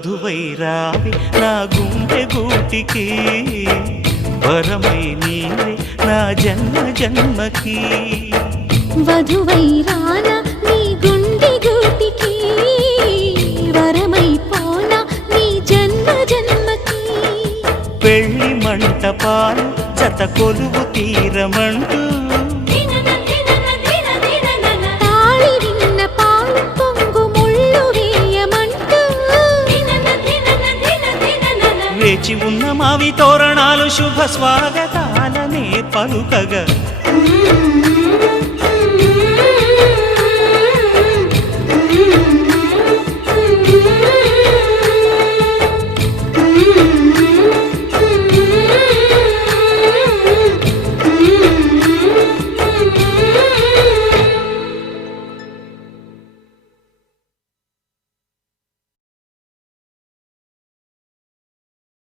వధువైరావి నా గుండె గూటికి వరమై నీవే నా జన్మ జన్మకి వధువైరానా నీ గుండె గూటికి వరమై పోనా నీ జన్మ జన్మకి పెళ్లి మంటపాలు జత కొలువు తీరమంటూ వేచి ఉన్న మావి తోరణాలు శుభ స్వాగతాలనే పలుకగా